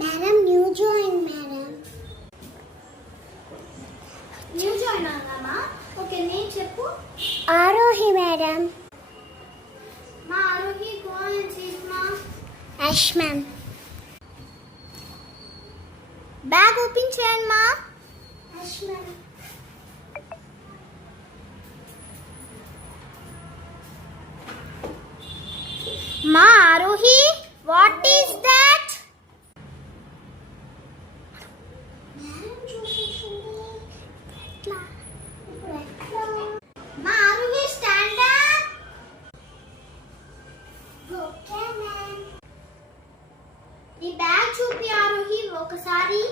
Madam new join madam. New join అన్నామా? Okay, నేను చెప్పు. ఆరోహి మేడం. మా ఆరోహి గో అండ్ సీట్ మా. Yes ma'am. బ్యాగ్ ఓపెన్ చేయండి మా. Yes ma'am. మా Arohi, what is that? Madam చూసేసింది. ఎట్లా ఇప్పుడు ఎట్లా? మా Arohi stand up. Okay ma'am. నీ బ్యాగ్ చూపి ఆరోహి ఒకసారి.